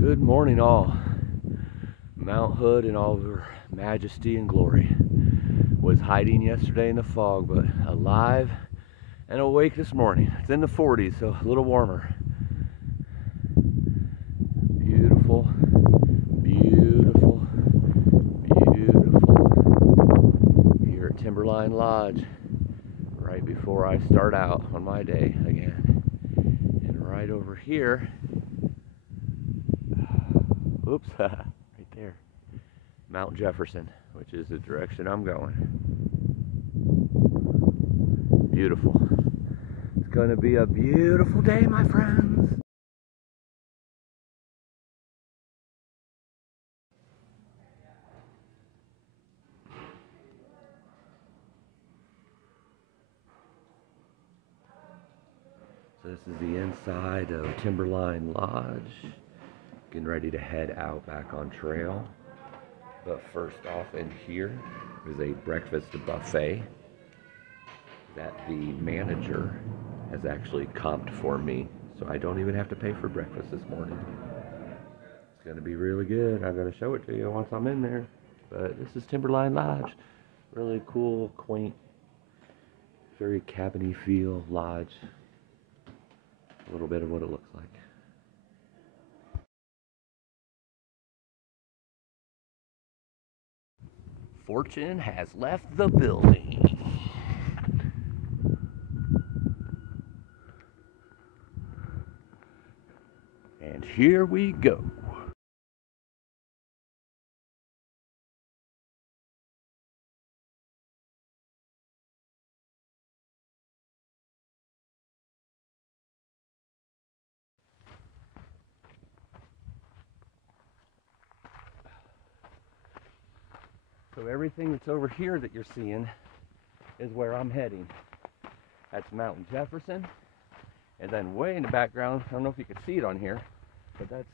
Good morning, all. Mount Hood in all of her majesty and glory was hiding yesterday in the fog, but alive and awake this morning. It's in the 40s, so a little warmer. Beautiful, beautiful, beautiful. Here at Timberline Lodge, right before I start out on my day again. And right over here, oops, right there, Mount Jefferson, which is the direction I'm going. Beautiful. It's going to be a beautiful day, my friends. So this is the inside of Timberline Lodge. Getting ready to head out back on trail. But first off, in here is a breakfast buffet that the manager has actually comped for me, so I don't even have to pay for breakfast this morning. It's gonna be really good. I'm gonna show it to you once I'm in there. But this is Timberline Lodge. Really cool, quaint, very cabiny feel lodge. A little bit of what it looks like. Fortune has left the building. And here we go. So everything that's over here that you're seeing is where I'm heading. That's Mount Jefferson. And then way in the background, I don't know if you can see it on here, but that's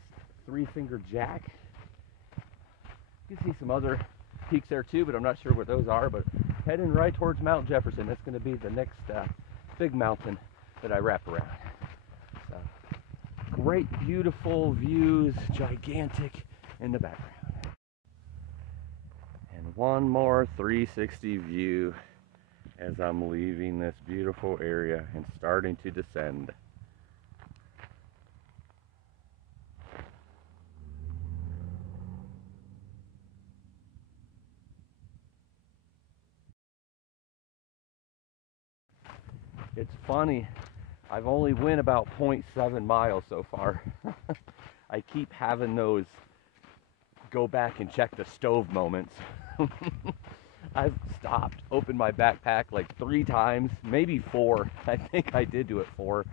Three Finger Jack. You can see some other peaks there too, but I'm not sure what those are. But heading right towards Mount Jefferson. That's going to be the next big mountain that I wrap around. So, great, beautiful views, gigantic in the background. One more 360 view as I'm leaving this beautiful area and starting to descend. It's funny, I've only went about 0.7 miles so far. I keep having those go back and check the stove moments. I've stopped, opened my backpack like 3 times, maybe 4. I think I did do it 4,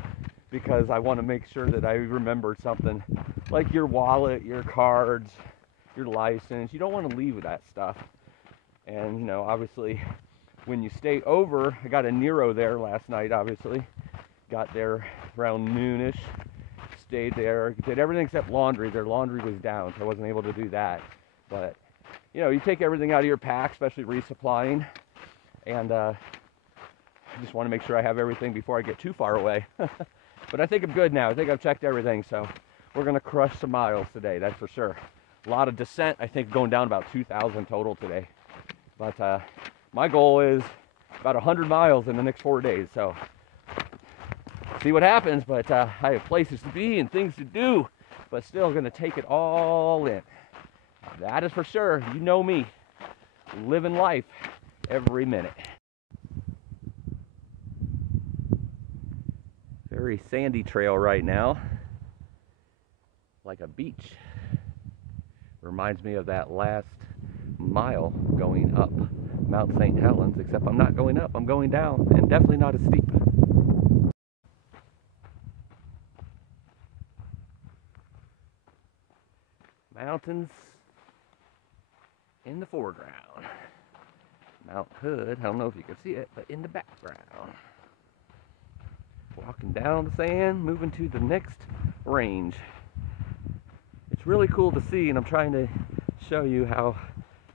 because I want to make sure that I remember something like your wallet, your cards, your license. You don't want to leave with that stuff. And you know, obviously when you stay over, I got a Nero there last night, obviously. Got there around noonish, stayed there, did everything except laundry. Their laundry was down, so I wasn't able to do that. But you know, you take everything out of your pack, especially resupplying, and I just want to make sure I have everything before I get too far away. But I think I'm good now. I think I've checked everything, so we're going to crush some miles today, that's for sure. A lot of descent, I think going down about 2,000 total today. But my goal is about 100 miles in the next 4 days, so see what happens. But I have places to be and things to do, but still going to take it all in. That is for sure. You know me, living life every minute. Very sandy trail right now, like a beach. Reminds me of that last mile going up Mount St. Helens, except I'm not going up, I'm going down, and definitely not as steep. Mountains in the foreground. Mount Hood, I don't know if you can see it, but in the background. Walking down the sand, moving to the next range. It's really cool to see, and I'm trying to show you how,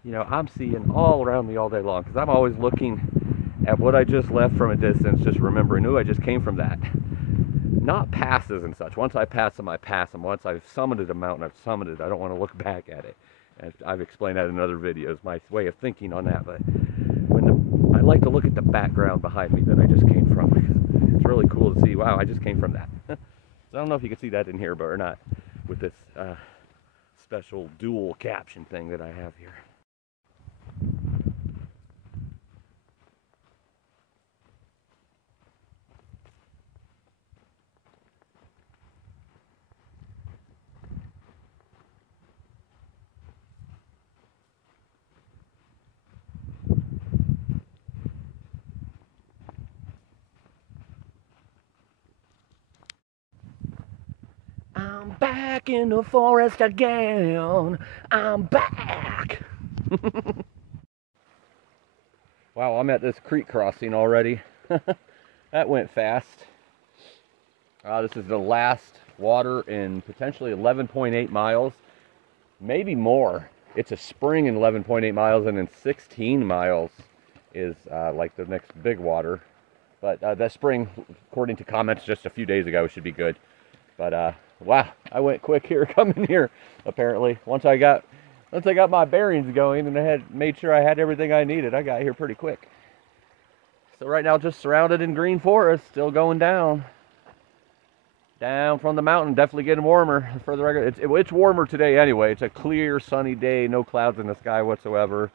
you know, I'm seeing all around me all day long, because I'm always looking at what I just left from a distance, just remembering, ooh, I just came from that. not passes and such. Once I pass them, I pass them. Once I've summited a mountain, I've summited. I don't want to look back at it. And I've explained that in other videos, my way of thinking on that. But I like to look at the background behind me that I just came from. It's really cool to see, wow, I just came from that. So I don't know if you can see that in here, but or not, with this special dual caption thing that I have here. I'm back in the forest again. I'm back. Wow, I'm at this creek crossing already. That went fast. This is the last water in potentially 11.8 miles, maybe more. It's a spring in 11.8 miles, and then 16 miles is like the next big water. But that spring, according to comments just a few days ago, should be good. But wow, I went quick here coming here. Apparently, once I got my bearings going and I had made sure I had everything I needed, I got here pretty quick. So right now, just surrounded in green forest, still going down from the mountain. Definitely getting warmer. For the record, it's warmer today anyway. It's a clear, sunny day, no clouds in the sky whatsoever.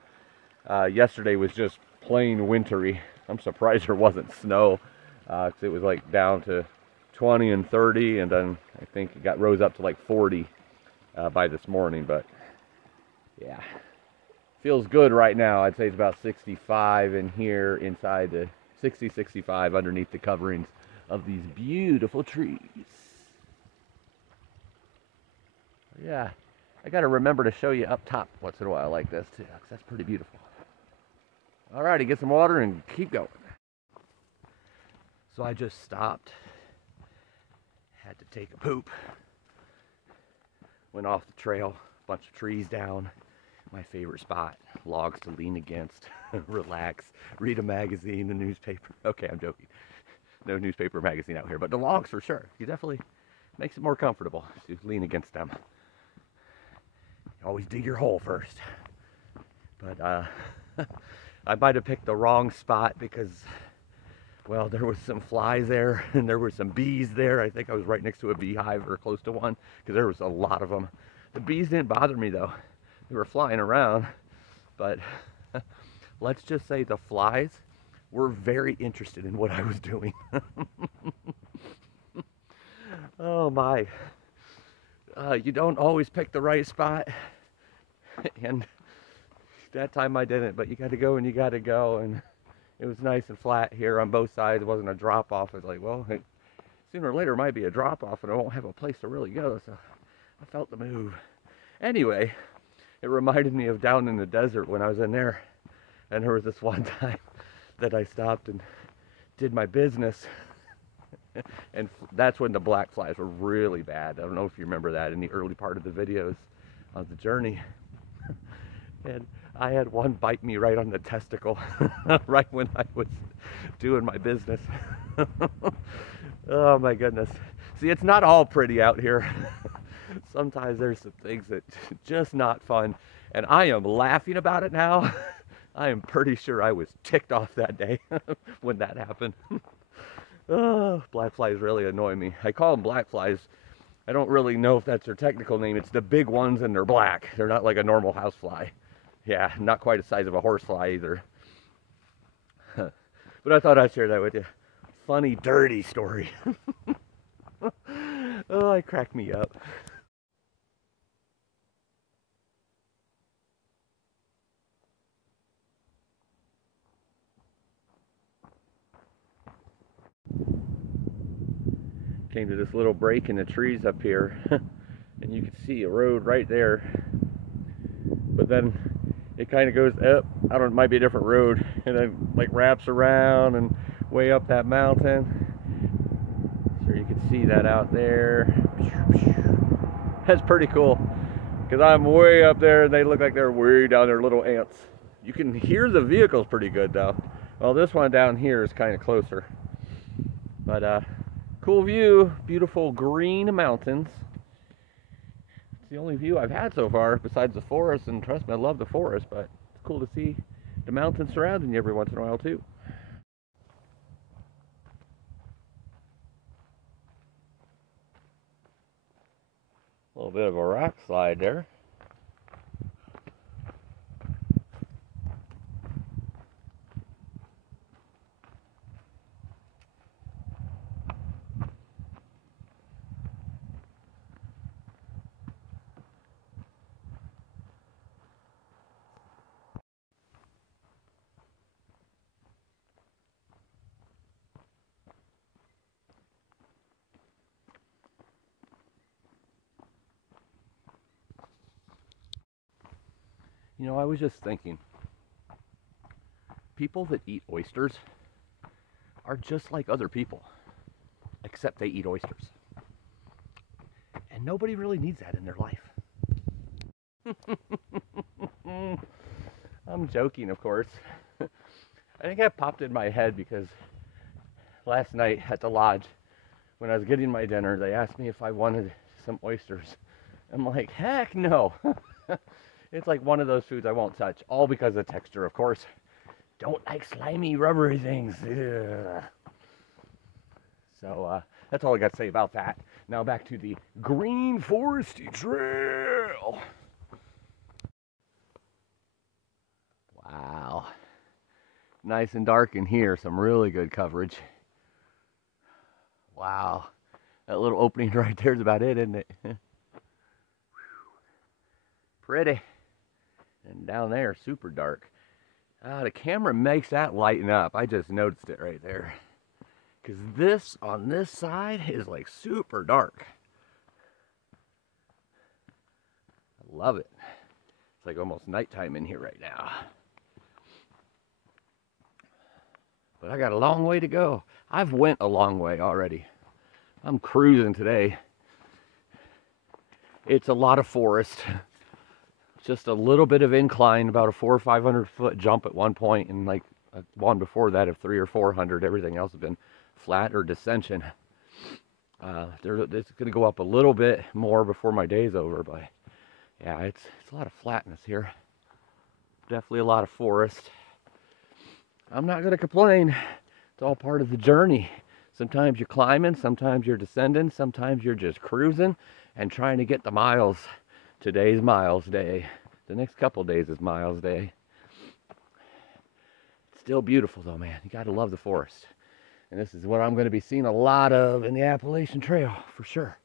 Yesterday was just plain wintry. I'm surprised there wasn't snow, because it was like down to 20 and 30, and then I think it rose up to like 40 by this morning. But yeah, feels good right now. I'd say it's about 65 in here, inside the 65 underneath the coverings of these beautiful trees. Yeah, I got to remember to show you up top once in a while like this too, because that's pretty beautiful. Alrighty, get some water and keep going. So I just stopped. Had to take a poop. Went off the trail, bunch of trees down. My favorite spot, logs to lean against, relax, read a magazine, a newspaper. Okay, I'm joking. No newspaper or magazine out here, but the logs for sure. You definitely makes it more comfortable to lean against them. You always dig your hole first. But I might have picked the wrong spot because, well, there was some flies there and there were some bees there. I think I was right next to a beehive or close to one, because there was a lot of them. The bees didn't bother me though. They were flying around, but let's just say the flies were very interested in what I was doing. Oh my. You don't always pick the right spot, and that time I didn't, but you got to go and you got to go, and it was nice and flat here on both sides. It wasn't a drop off. It's like, well, sooner or later it might be a drop off and I won't have a place to really go, so I felt the move. Anyway, it reminded me of down in the desert when I was in there, and there was this one time that I stopped and did my business, and that's when the black flies were really bad. I don't know if you remember that in the early part of the videos on the journey. And I had one bite me right on the testicle right when I was doing my business. Oh my goodness. See, it's not all pretty out here. Sometimes there's some things that just not fun, and I am laughing about it now. I am pretty sure I was ticked off that day when that happened. Oh, black flies really annoy me. I call them black flies. I don't really know if that's their technical name. It's the big ones and they're black. They're not like a normal house fly. Yeah, not quite the size of a horsefly either. But I thought I'd share that with you. Funny, dirty story. Oh, it cracked me up. Came to this little break in the trees up here, and you can see a road right there. But then it kind of goes up, I don't know, it might be a different road, and then like wraps around and way up that mountain. So you can see that out there. That's pretty cool, because I'm way up there and they look like they're way down there, little ants. You can hear the vehicles pretty good though. Well, this one down here is kind of closer. But Cool view, beautiful green mountains. It's the only view I've had so far besides the forest, and trust me, I love the forest, but it's cool to see the mountains surrounding you every once in a while too. A little bit of a rock slide there. You know, I was just thinking, people that eat oysters are just like other people, except they eat oysters. And nobody really needs that in their life. I'm joking, of course. I think that popped in my head because last night at the lodge, when I was getting my dinner, they asked me if I wanted some oysters. I'm like, heck no. It's like one of those foods I won't touch, all because of the texture, of course. Don't like slimy, rubbery things. Ugh. So that's all I got to say about that. Now back to the green foresty trail. Wow. Nice and dark in here, some really good coverage. Wow. That little opening right there is about it, isn't it? Pretty. And down there, super dark. The camera makes that lighten up. I just noticed it right there. Because this, on this side, is like super dark. I love it. It's like almost nighttime in here right now. But I got a long way to go. I've went a long way already. I'm cruising today. It's a lot of forest. Just a little bit of incline, about a 400 or 500 foot jump at one point, and like one before that of 300 or 400. Everything else has been flat or descension. It's going to go up a little bit more before my day's over, but yeah, it's a lot of flatness here. Definitely a lot of forest. I'm not going to complain. It's all part of the journey. Sometimes you're climbing, sometimes you're descending, sometimes you're just cruising and trying to get the miles. Today's miles day. The next couple days is miles day. It's still beautiful though, man. You gotta love the forest. And this is what I'm going to be seeing a lot of in the Appalachian Trail, for sure.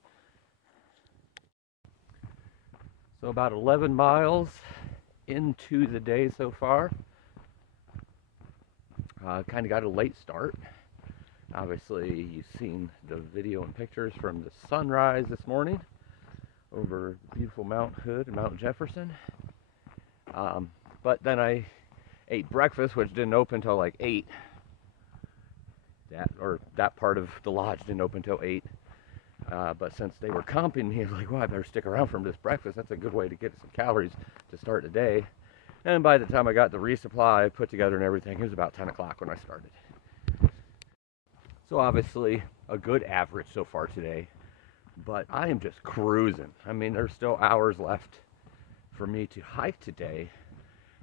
So about 11 miles into the day so far. Kind of got a late start. Obviously, you've seen the video and pictures from the sunrise this morning over the beautiful Mount Hood and Mount Jefferson. But then I ate breakfast, which didn't open until like 8. That part of the lodge didn't open until 8. But since they were comping me, I was like, well, I better stick around for this breakfast. That's a good way to get some calories to start the day. And by the time I got the resupply put together and everything, it was about 10 o'clock when I started. So obviously a good average so far today. But I am just cruising. I mean, there's still hours left for me to hike today.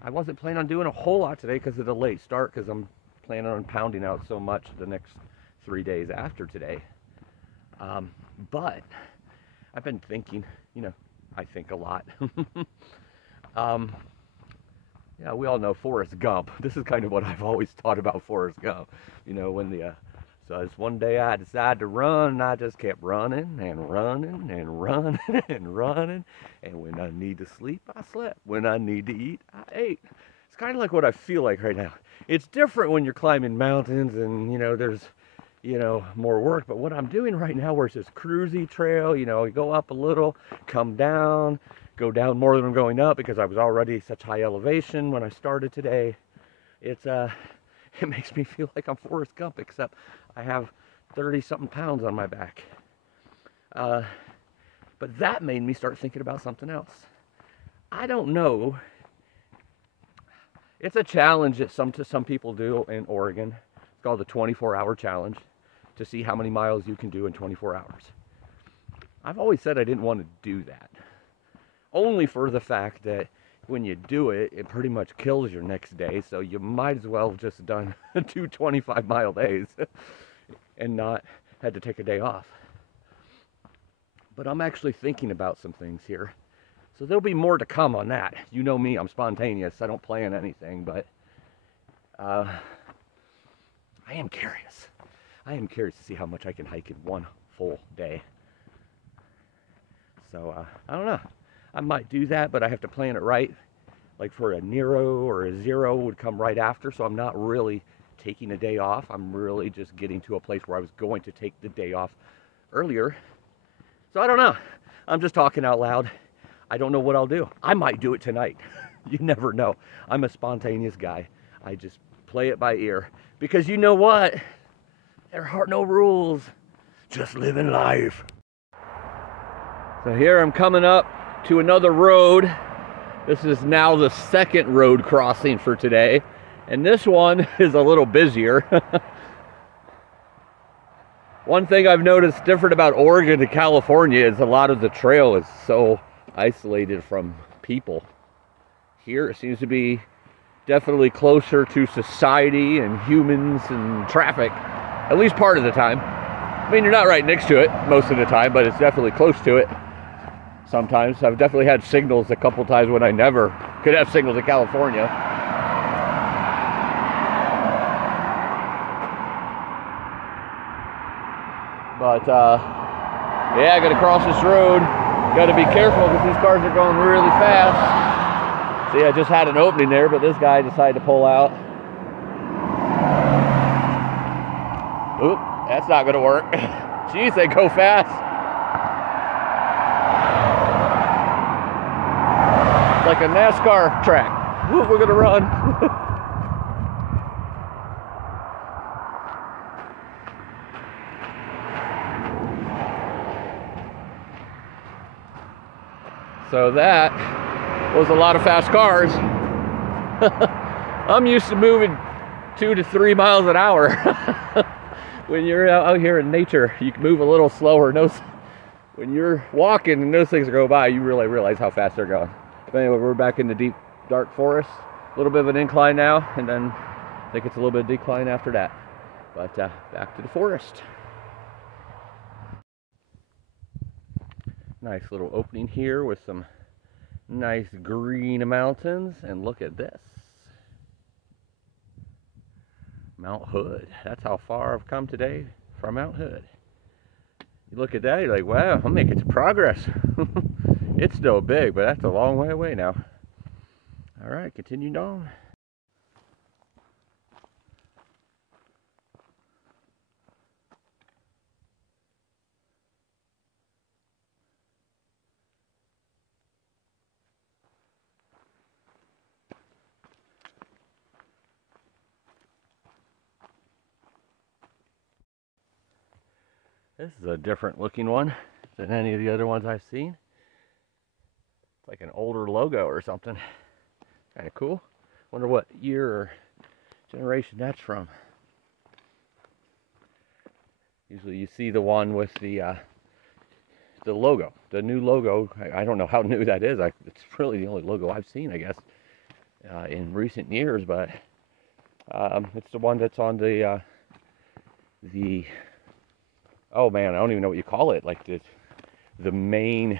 I wasn't planning on doing a whole lot today because of the late start, because I'm planning on pounding out so much the next 3 days after today. But I've been thinking, you know, I think a lot. Yeah, we all know Forrest Gump. This is kind of what I've always thought about Forrest Gump. You know, when so it's one day I decided to run, and I just kept running and running and running and running. And when I need to sleep, I slept. When I need to eat, I ate. It's kind of like what I feel like right now. It's different when you're climbing mountains and, you know, there's, you know, more work. But what I'm doing right now, where it's this cruisy trail, you know, you go up a little, come down, go down more than I'm going up because I was already such high elevation when I started today. It makes me feel like I'm Forrest Gump, except I have 30-something pounds on my back. But that made me start thinking about something else. I don't know. It's a challenge that some people do in Oregon. It's called the 24-hour challenge. to see how many miles you can do in 24 hours. I've always said I didn't want to do that, only for the fact that when you do it, it pretty much kills your next day, so you might as well have just done 2 25-mile days and not had to take a day off. But I'm actually thinking about some things here, so there'll be more to come on that. You know me, I'm spontaneous, I don't plan anything, but I am curious. I am curious to see how much I can hike in one full day. So, I don't know. I might do that, but I have to plan it right. Like for a Nero or a Zero would come right after, so I'm not really taking a day off. I'm really just getting to a place where I was going to take the day off earlier. So I don't know. I'm just talking out loud. I don't know what I'll do. I might do it tonight. You never know. I'm a spontaneous guy. I just play it by ear. Because you know what? There are no rules. Just living life. So here I'm coming up to another road. This is now the second road crossing for today. And this one is a little busier. One thing I've noticed different about Oregon to California is a lot of the trail is so isolated from people. Here it seems to be definitely closer to society and humans and traffic, at least part of the time. I mean, you're not right next to it most of the time, but it's definitely close to it. Sometimes I've definitely had signals a couple times when I never could have signals in California. But yeah, I gotta cross this road. Gotta be careful because these cars are going really fast. See, I just had an opening there, but this guy decided to pull out. Oop, that's not gonna work. Jeez, they go fast. Like a NASCAR track. Woo, we're gonna run. So that was a lot of fast cars. I'm used to moving 2 to 3 miles an hour. When you're out here in nature, you can move a little slower. When you're walking and those things go by, you really realize how fast they're going. But anyway, we're back in the deep, dark forest. A little bit of an incline now, and then I think it's a little bit of decline after that. But back to the forest. Nice little opening here with some nice green mountains. And look at this. Mount Hood. That's how far I've come today from Mount Hood. You look at that, you're like, wow, I'm making some progress. It's still big, but that's a long way away now. All right, continuing on. This is a different looking one than any of the other ones I've seen. It's like an older logo or something. Kind of cool. Wonder what year or generation that's from. Usually you see the one with the logo, the new logo. I don't know how new that is. It's really the only logo I've seen, I guess, in recent years. But it's the one that's on the oh man, I don't even know what you call it. Like the main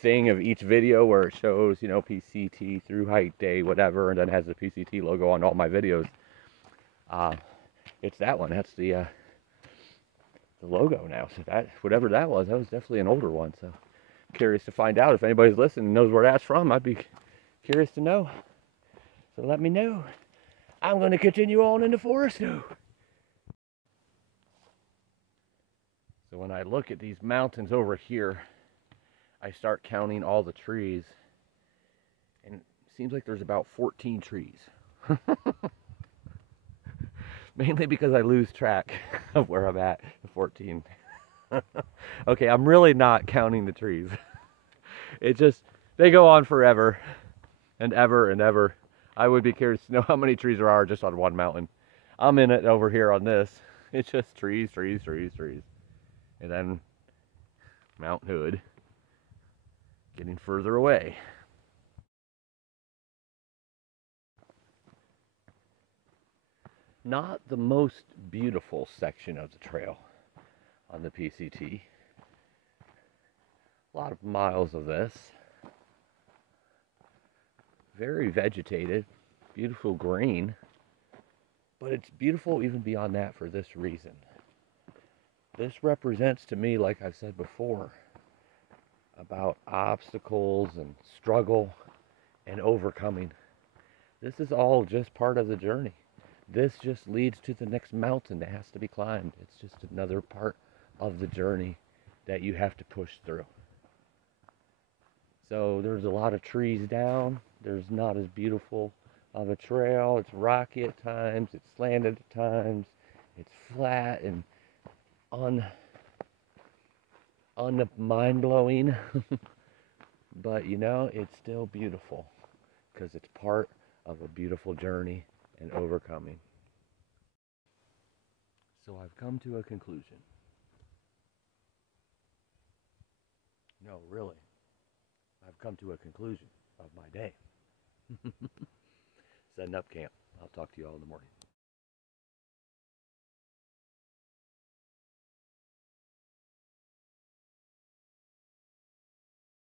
thing of each video where it shows, you know, PCT, Thru-Hike day, whatever, and then has the PCT logo on all my videos. It's that one. That's the logo now. So that, whatever that was definitely an older one. So curious to find out if anybody's listening and knows where that's from. I'd be curious to know. So let me know. I'm going to continue on in the forest now. So when I look at these mountains over here, I start counting all the trees, and it seems like there's about 14 trees. Mainly because I lose track of where I'm at, 14. Okay, I'm really not counting the trees. It just, they go on forever and ever and ever. I would be curious to know how many trees there are just on one mountain. I'm in it over here on this, It's just trees, trees, trees, trees. And then Mount Hood getting further away. Not the most beautiful section of the trail on the PCT. A lot of miles of this. Very vegetated, beautiful green. But it's beautiful even beyond that for this reason. This represents to me, like I've said before, about obstacles and struggle and overcoming. This is all just part of the journey. This just leads to the next mountain that has to be climbed. It's just another part of the journey that you have to push through. So there's a lot of trees down. There's not as beautiful of a trail. It's rocky at times. It's slanted at times. It's flat and mind-blowing. But you know, it's still beautiful because it's part of a beautiful journey and overcoming. So I've come to a conclusion. No, really. I've come to a conclusion of my day. Setting up camp. I'll talk to you all in the morning.